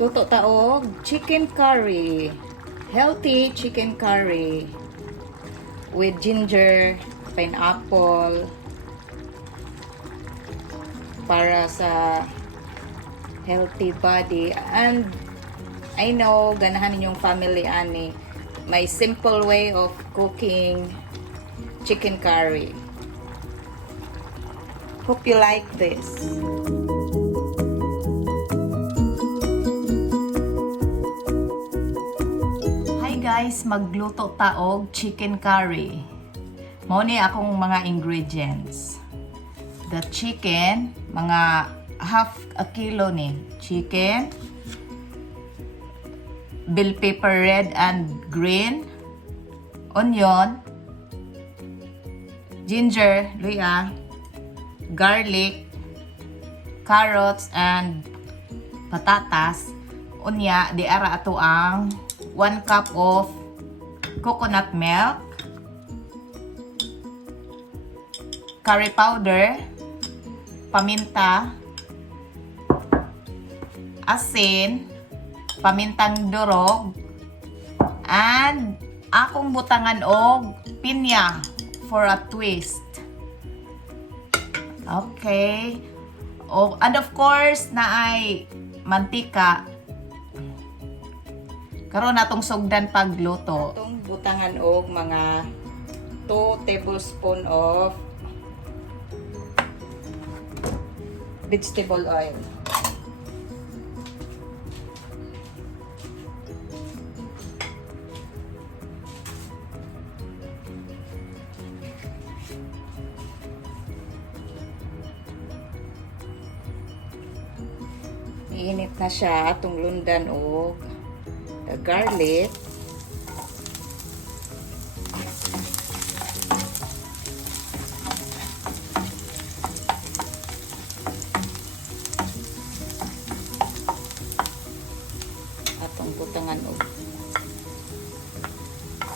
Luto taog chicken curry. Healthy chicken curry with ginger, pineapple para sa healthy body. And I know ganahan ninyong family ani may simple way of cooking chicken curry. Hope you like this. Guys, magluto taog chicken curry. Mao ni akong mga ingredients. The chicken, mga half a kilo ni chicken, bell pepper red and green, onion, ginger, luya, garlic, carrots and patatas. Unya di ara ato ang 1 cup of coconut milk, curry powder, paminta, asin, pamintang durog, and akong butangan og pinya for a twist. Okay. And of course, naay mantika. Karon natong sugdan pagluto. Atong butangan og mga 2 tablespoon of vegetable oil. Iinit na siya atong lundan og garlic, atong butangan og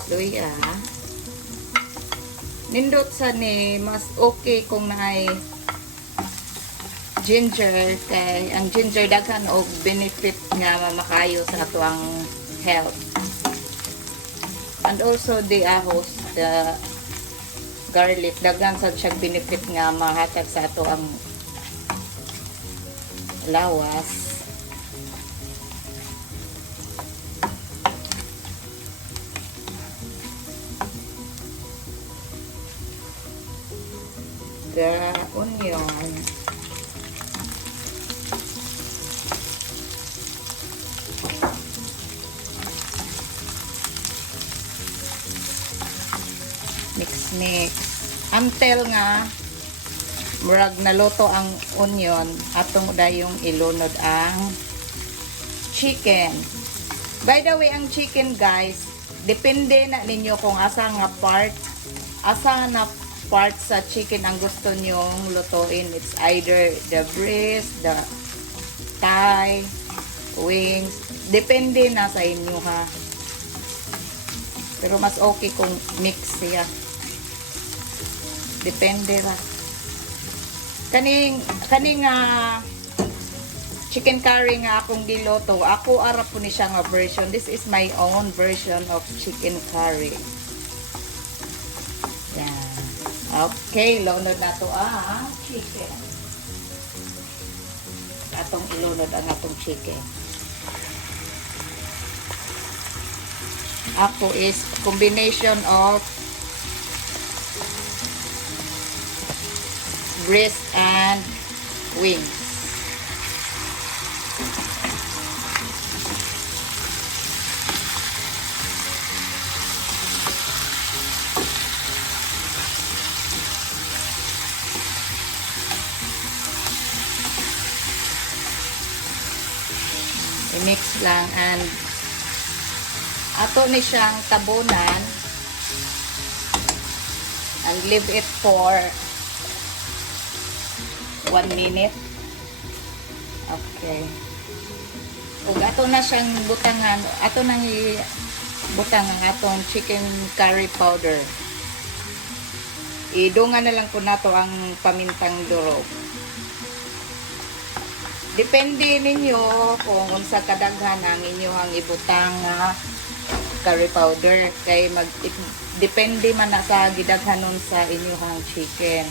luya. Nindot sa ni mas okay kung naay ginger kay ang ginger daghan og benefit nga makayo sa ato ang health. And also the ahos, the garlic, daghan sad siya benefit nga mahatag sa ato ang lawas. The onion, mix until nga murag naluto ang onion atong dayong ilunod ang chicken. By the way, ang chicken guys, depende na ninyo kung asa na part sa chicken ang gusto nyong lutuin. It's either the breast, the thigh, wings, depende na sa inyo ha. Pero mas okay kung mix siya. Depende ra. Kaning chicken curry nga akong giloto, ako ara po ni siya nga version. This is my own version of chicken curry. Yan. Okay, lunod na to ang chicken. Atong ilunod ang atong chicken. Ako is combination of breast and wings. I-mix lang and ato ni siyang tabunan and leave it for 1 minute. Okay. Ug ato na siyang butangan, ato nang ibutang ang atong chicken curry powder. Idungan na lang po nato ang pamintang durog. Depende ninyo kung unsa kadaghan ang inyong ibutang nga curry powder. Kay depende man na sa gidaghanon sa inyong chicken.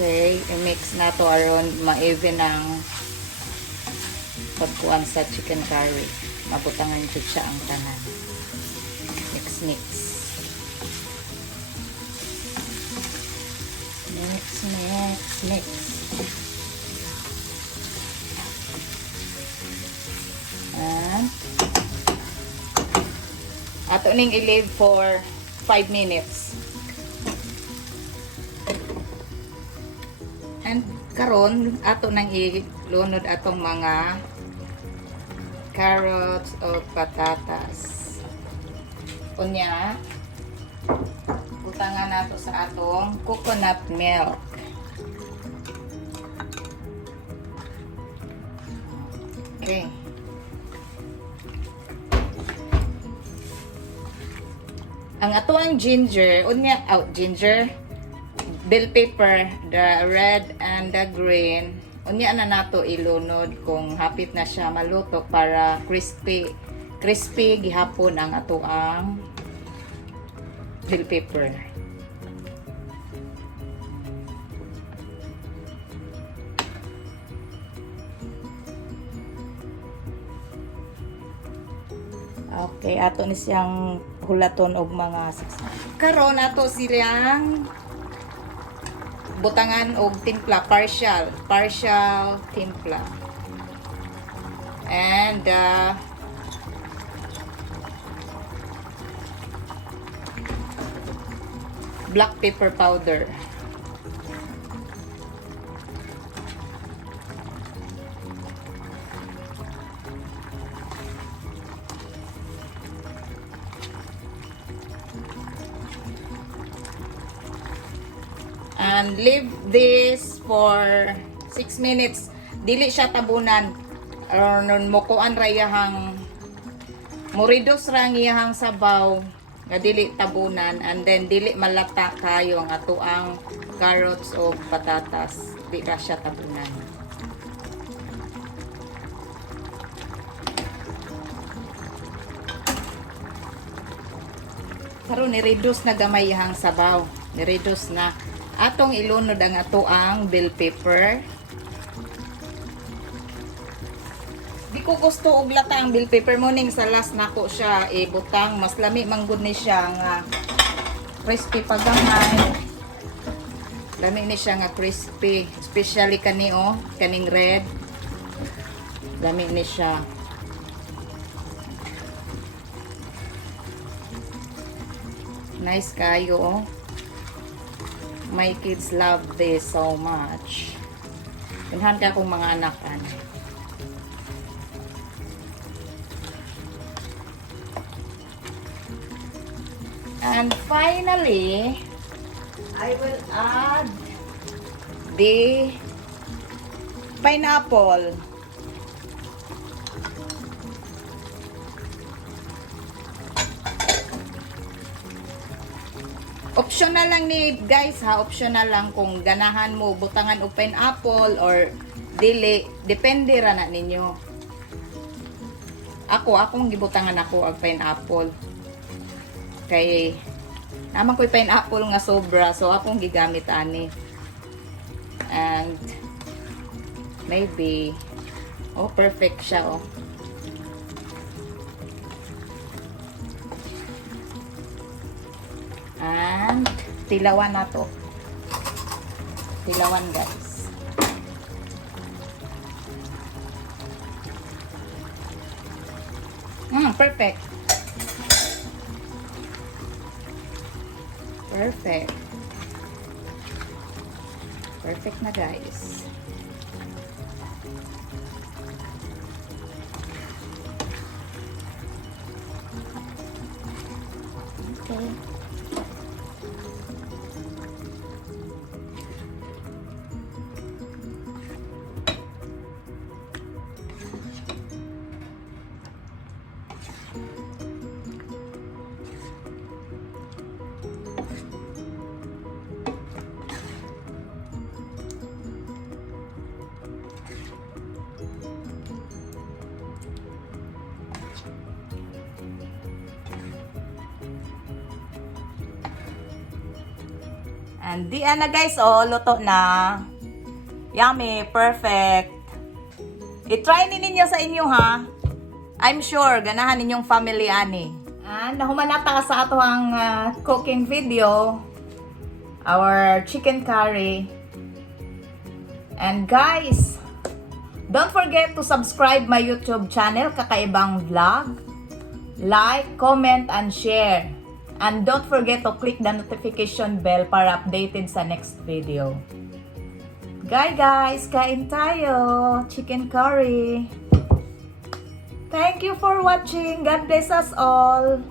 Okay, i-mix na to aron ma-even ang pagkuan sa chicken curry. Mabutangan jud siya ang tanan. Mix. Mix. And ato ning i-leave for 5 minutes. And karon ato nang ilunod atong mga carrots o patatas. Unya, butangan nato sa atong coconut milk. Okay. Ang atuang ginger, bell pepper, the red and the green. Unya na nato ilunod kung hapit na siya maluto para crispy gihapon ang atuang bell pepper. Okay, ato ni siyang hulaton og mga karon ato silang butangan og timpla, partial timpla. And black pepper powder. And leave this for 6 minutes. Dili siya tabunan. Aron mo kuan rayahang muridos ra ngiyahang sabaw nga dili tabunan, and then dili malata kayo ang atuang carrots o patatas. Di ra siya tabunan. Karon ni-reduce na gamay yang sabaw. Ni-reduce na. Atong ilunod ang atuang bell pepper. Di ko gusto og lata ang bell pepper mo ning sa last nako siya ibutang, mas lami manggod ni siya nga crispy pagamay. Lami ni siya nga crispy, especially kani kaning red. Lami ni siya. Nice kayo My kids love this so much. Pinhan ka akong mga anakan. And finally, I will add the pineapple. Optional lang ni guys ha, optional lang kung ganahan mo butangan og pineapple or dili, depende ra na ninyo. Akong gibutangan ako og pineapple. Kay naman ko'y pineapple nga sobra, so akong gigamit ani. And maybe perfect siya And tilawan na to. Tilawan guys. Perfect. Perfect. Perfect na guys. Okay. And di na guys, oh, luto na. Yummy, perfect. I-try ninyo sa inyo ha. I'm sure ganahan ninyong family ani. And nahumanata sa ato ang cooking video. Our chicken curry. And guys, don't forget to subscribe my YouTube channel, Kaka'EVAng Vlog. Like, comment, and share. And don't forget to click the notification bell para updated sa next video. Guys, kain tayo. Chicken curry. Thank you for watching. God bless us all.